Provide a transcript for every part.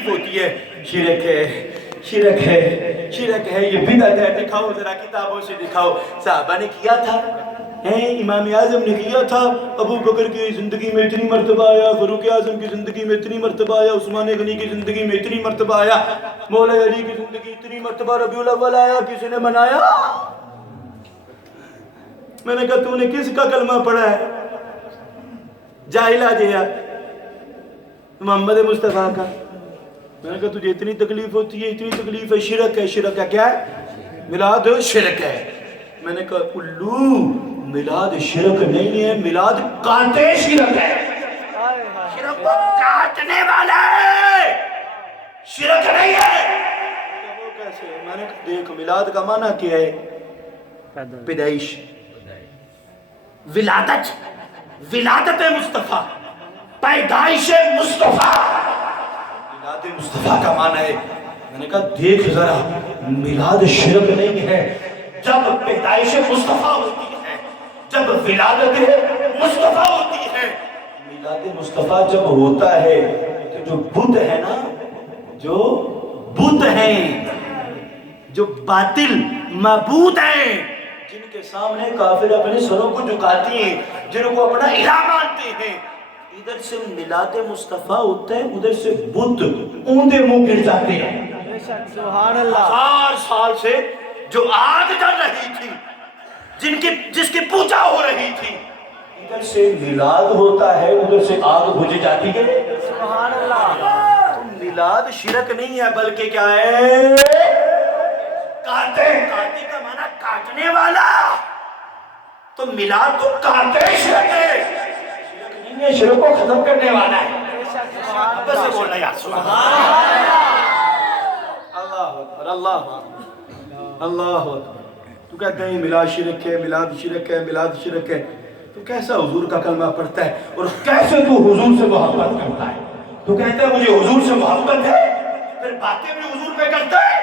تکلیف ہوتی ہے؟ شرک ہے، شرک ہے، شرک ہے، یہ بدعت ہے۔ دکھاؤ ذرا کتابوں سے دکھاؤ، صحابہ نے کیا تھا، امام اعظم نے کیا تھا، ابو بکر کی زندگی میں اتنی مرتبہ آیا، فاروق اعظم کی زندگی میں اتنی مرتبہ آیا، عثمان غنی کی زندگی میں اتنی مرتبہ آیا، مولا علی کی زندگی اتنی مرتبہ ربیع الاول آیا، کسی نے منایا؟ میں نے کہا تو نے کس کا کلمہ پڑھا ہے؟ جاہلہ جیا محمد مصطفیٰ کا۔ میں نے کہا تجھے اتنی تکلیف ہوتی ہے، اتنی تکلیف ہے، شرک ہے، شرک ہے، کیا ہے؟ میلاد شرک ہے۔ میں نے کہا الو، میلاد شرک نہیں ہے، میلاد کانٹے شرک ہے، شرک کو کاٹنے والا ہے، شرک نہیں ہے۔ وہ کیسے؟ میں نے کہا دیکھ، میلاد کا معنی کیا ہے؟ پیدائش، ولادت، ولادت مصطفیٰ، پیدائش مصطفیٰ، میلاد مصطفیٰ کا معنی ہے۔ میں نے کہا دیکھ ذرا، میلاد شرک نہیں ہے، جب پیدائش مصطفیٰ ہوتی ہے، جب ولادت مصطفیٰ ہوتی ہے، میلاد مصطفیٰ جب ہوتا ہے تو جو بت ہے نا، جو بت ہیں، جو باطل معبود ہیں، جن کے سامنے کافر اپنے سروں کو جھکاتی ہیں، جن کو اپنا الہ مانتے ہیں، ادھر سے میلاد مصطفیٰ ہوتا ہے، ادھر سے بت اوندے منہ گر جاتے ہیں۔ سبحان اللہ۔ 1000 سال سے جو آگ جل رہی تھی، جس کی پوجا ہو رہی تھی، ادھر سے میلاد ہوتا ہے، ادھر سے آگ بجھ جاتی ہے۔ سبحان اللہ۔ میلاد شرک نہیں ہے، بلکہ کیا ہے؟ کاٹے، کاٹے کا معنی کاٹنے والا، تو میلاد تو کاٹے شرک ہے، شرک نہیں ہے، شرک کو ختم کرنے والا ہے۔ بس سے بولنا یار، سبحان اللہ اکبر، اللہ اکبر، اللہ اکبر۔ تو کہتے ہیں میلاد شرک ہے، میلاد شرک ہے، میلاد شرک ہے، تو کیسا حضور کا کلمہ پڑھتا ہے اور کیسے تو حضور سے محبت کرتا ہے؟ تو کہتا ہے مجھے حضور سے محبت ہے، پھر باتیں بھی حضور پہ کرتا ہے،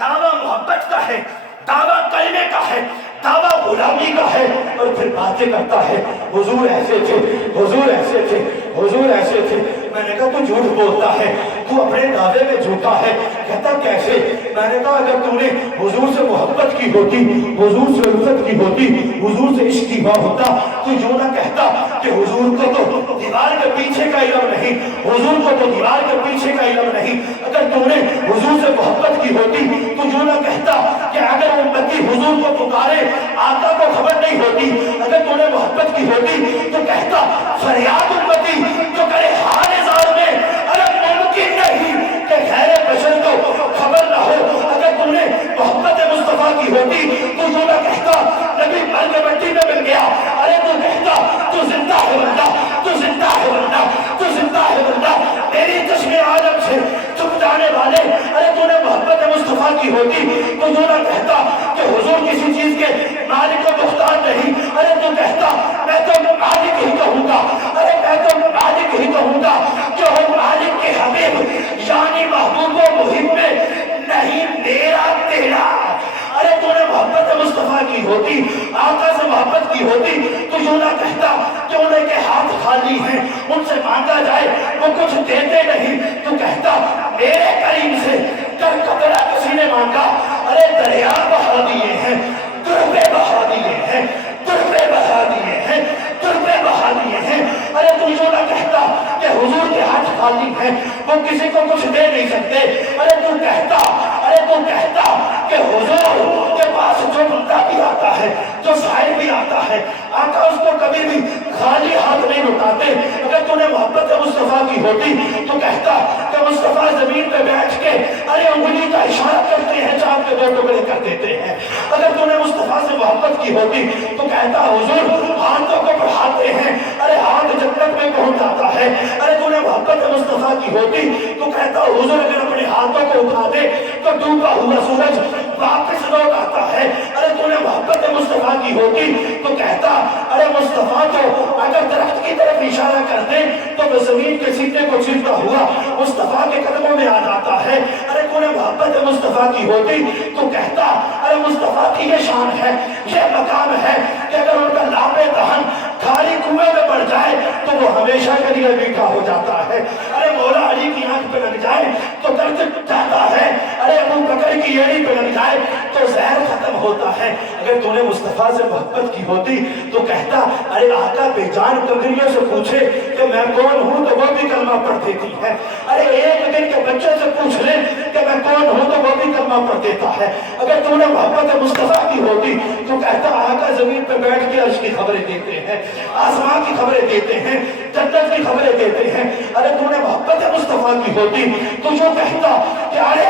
دعویٰ محبت کا ہے، دعویٰ کلمے کا ہے، دعویٰ غلامی کا ہے، اور پھر باتیں کرتا ہے حضور ایسے تھے، حضور ایسے تھے، حضور ایسے تھے۔ میں نے کہا تو جھوٹ بولتا ہے، تو اپنے دعوے میں جھوٹا ہے۔ کہتا کیسے؟ میں نے کہا اگر تم نے حضور سے محبت کی ہوتی، حضور سے الفت کی ہوتی، حضور سے عشق کی ہوتا، تو یوں نہ کہتا کہ حضور کو تو دیوار کے پیچھے کا علم نہیں، حضور کو تو دیوار کے پیچھے کا علم نہیں۔ اگر تم نے حضور سے محبت کی ہوتی تو یوں نہ کہتا کہ اگر امتی حضور کو پکارے آقا کو خبر نہیں ہوتی۔ اگر تم نے محبت کی ہوتی تو کہتا فریاد امتی تو کرے حال زار میں، اگر ممکن نہیں کہ غیر بشر کو خبر نہ ہو۔ اگر تم نے محبت مصطفیٰ کی ہوتی تو یوں نہ کہتا نبی مر کے مٹی میں مل گیا، ارے تو کہتا تو زندہ ہے بندہ، تو زندہ ہے بندہ، تو زندہ ہے بندہ، میری چشم عالم سے چھپ جانے والے۔ ارے تو نے محبت مصطفیٰ کی ہوتی تو یوں نہ کہتا کہ حضور کسی چیز کے مالک و محتاج نہیں، ارے تو کہتا میں تو مالک ہی کہوں گا، ارے میں تو مالک ہی کہوں گا کہ وہ مالک کے حبیب یعنی محبوب و محب میں نہیں میرا تیرا۔ ارے تو نے محبت مصطفیٰ کی ہوتی، آقا سے محبت کی ہوتی تو یوں نہ کہتا کہ انہیں کے ہاتھ خالی ہیں، ان سے مانگا جائے وہ کچھ دیتے نہیں، تو کہتا میرے کریم سے کر قطرہ کسی نے مانگا، ارے دریا بہا دیے ہیں، دربے بہا دیے ہیں، دربے بہا دیے ہیں، دربے بہا دیے ہیں۔ ارے تو یوں نہ کہتا کہ حضور کے ہاتھ خالی ہیں، وہ کسی کو کچھ دے نہیں سکتے۔ ارے تو کہتا کہ حضور کے پاس جو بندہ بھی آتا ہے، جو سائل بھی آتا ہے، آقا اس کو کبھی بھی خالی ہاتھ نہیں لوٹاتے۔ اگر تو نے محبت مصطفیٰ کی ہوتی تو کہتا کہ مصطفیٰ زمین پہ بیٹھ کے ارے انگلی کا اشارہ کرتے ہیں، چاند کے 2 ٹکڑے کر دیتے ہیں۔ اگر تو نے مصطفیٰ سے محبت کی ہوتی تو کہتا حضور ہاتھوں کو بڑھاتے ہیں، ارے ہاتھ جنت میں پہنچ جاتا ہے۔ ارے تو نے محبت مصطفیٰ کی ہوتی تو کہتا حضور اگر اپنے ہاتھوں کو اٹھا دے تو ڈوبا ہوا سورج واپس لوٹ آتا ہے۔ ارے تو نے محبت مصطفیٰ کی ہوتی تو کہتا ارے مصطفیٰ تو اگر درخت کی طرف اشارہ کر دیں تو وہ زمین کے سینے کو چیرتا ہوا مصطفیٰ کے قدموں میں آ جاتا ہے۔ ارے تو نے محبت مصطفیٰ کی ہوتی تو کہتا ارے مصطفیٰ کی یہ شان ہے، یہ مقام ہے کہ اگر ان کا لاب دہن کھاری کنویں میں پڑ جائے تو وہ ہمیشہ کے لیے میٹھا ہو جاتا ہے۔ ارے مولا علی کی آنکھ پہ لگ جائے تو جائے تو زہر ختم ہوتا ہے. اگر تو نے مصطفیٰ سے محبت کی ہوتی تو کہتا ارے آقا بے جان کمریوں سے پوچھے کہ میں کون ہوں تو وہ بھی کلمہ پڑھ دیتی ہے. ارے ایک دن کے بچے سے پوچھ لیں کہ میں کون ہوں تو وہ بھی کلمہ پڑھ دیتا ہے. اگر تو نے محبت مصطفیٰ کی ہوتی تو کہتا آقا زمین پہ بیٹھ کے عرش کی خبریں دیتے ہیں, آسمان کی خبریں دیتے ہیں, جنت کی خبریں دیتے ہیں. ارے تو نے محبت مصطفیٰ کی ہوتی تو جو کہتا کہ ارے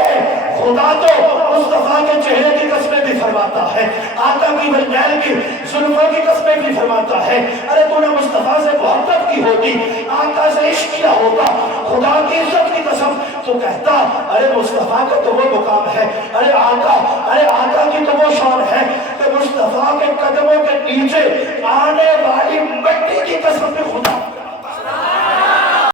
خدا تو مصطفیٰ کے چہرے کی قسمیں بھی فرماتا ہے, آقا کی بلجائل کی زلفوں کی قسمیں بھی فرماتا ہے. ارے تو نے مصطفیٰ سے محبت کی ہوتی, آقا سے عشق کیا ہوتا, خدا کی عزت کی قسم, تو کہتا ارے مصطفیٰ کا تو وہ مقام ہے, ارے آقا کی تو وہ شان ہے کہ مصطفیٰ کے قدموں کے نیچے آنے والی مٹی کی قسم پہ خدا